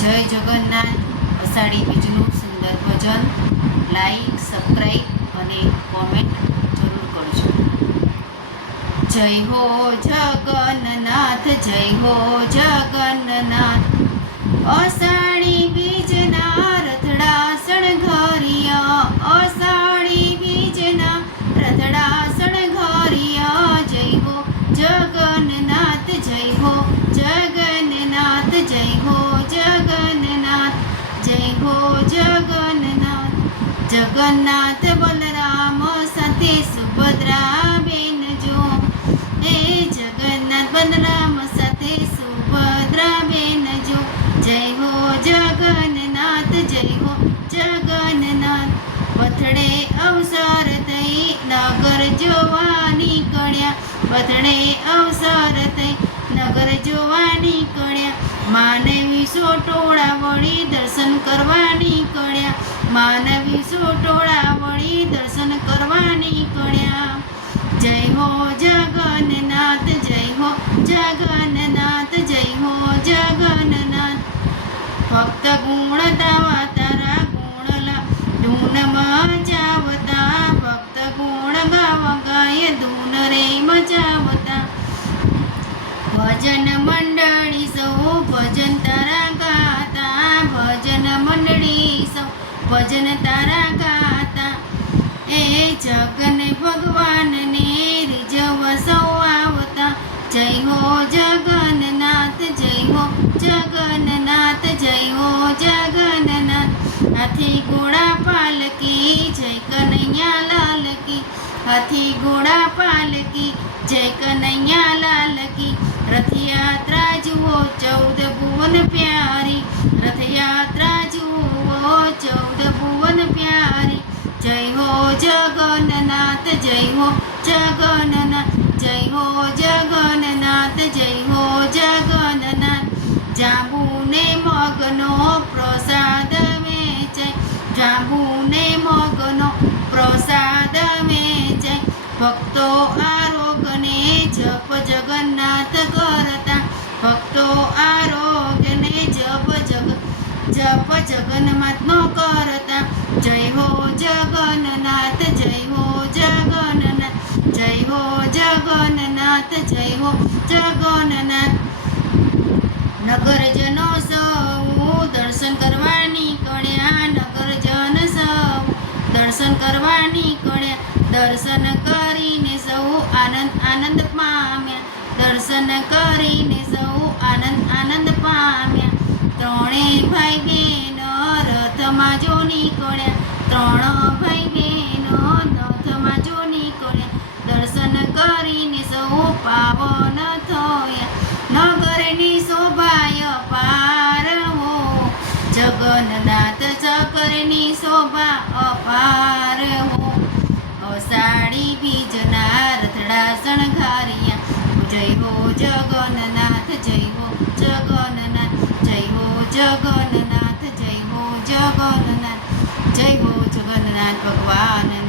જય જગન્નાથ. અષાઢી બીજનું સુંદર ભજન like, subscribe અને comment જરૂર કરજો. જય હો જગન્નાથ, જય હો જગન્નાથ. અષાઢી બીજના રથડા શણગાર્યા, અષાઢી બીજના રથડા શણગાર્યા. જય હો જગન્નાથ, જય હો જગન્નાથ, જય હો જગન્નાથ, જય હો જગન્નાથ. જગન્નાથ બલરામ સાથે સુભદ્રા બેન જો, હે જગન્નાથ બલરામ સાથે સુભદ્રા બેન જો. જય હો જગન્નાથ, જય હો જગન્નાથ. પથડે અવસર થઈ નગર જોવા નીકળ્યા, પથડે અવસર થઈ નગર જોવા નીકળ્યા. માનવી સોટોળા વળી દર્શન કરવા નીકળ્યા, માનવી સોટોળા વળી દર્શન કરવા નીકળ્યા. જય હો જગન્નાથ, જય હો જગન્નાથ, જય હો જગન્નાથ. ભક્ત ગુણ દાવા તારા ગુણલા ધૂન મચાવતા, ભક્ત ગુણ ગાવા ગાય ધૂન રે મચાવતા. ભજન મંડળી સૌ ભજન તારા ગાતા, ભજન મંડળી સૌ ભજન તારા ગાતા. એ જગન ભગવાનને રીઝવવા સૌ આવતા. જય હો જગન્નાથ, જય હો જગન્નાથ, જય હો જગન્નાથ. હાથી ઘોડા પાલકી જય કનૈયા લાલ કી, હાથી ઘોડા પાલકી જય કનૈયા લાલ કી. રથયાત્રા જુઓ 14 ભુવન પ્યારી, રથયાત્રા જુઓ 14 ભુવન પ્યારી. જય હો જગન્નાથ, જય હો જગન્નાથ, જય હો જગન્નાથ, જય હો જગન્નાથ. જાંબુને મગનો પ્રસાદ વેચાય, જાંબુને મગનો પ્રસાદ વેચાય. ભક્તો આરોગ્યને જપ જગન્નાથ કરતા, ભક્તો આરોગ્યને જપ જગન્નાથનો કરતા. જય હો જગન્નાથ, જય હો જગન્નાથ, જય હો જગન્નાથ, જય હો જગન્નાથ. નગરજનો સૌ દર્શન કરવા નીકળ્યા, નગરજન સૌ દર્શન કરવા નીકળ્યા. દર્શન કરીને સૌ આનંદ પામ્યા, દર્શન કરીને સૌ આનંદ પામ્યા. ત્રણેય ભાઈ બહેનો રથમાં જો નીકળ્યા, ત્રણ ભાઈ બહેનો રથમાં જો નીકળ્યા. દર્શન કરીને સૌ પાવન થયા, નગરની શોભાય અપાર હો. જગન્નાથ ચકરની શોભા અપાર હો. અષાઢી બીજના રથડા શણગાર્યા. જય હો જગન્નાથ, જય હો જગન્નાથ, જય હો જગન્નાથ, જય હો જગન્નાથ, જય હો જગન્નાથ ભગવાન.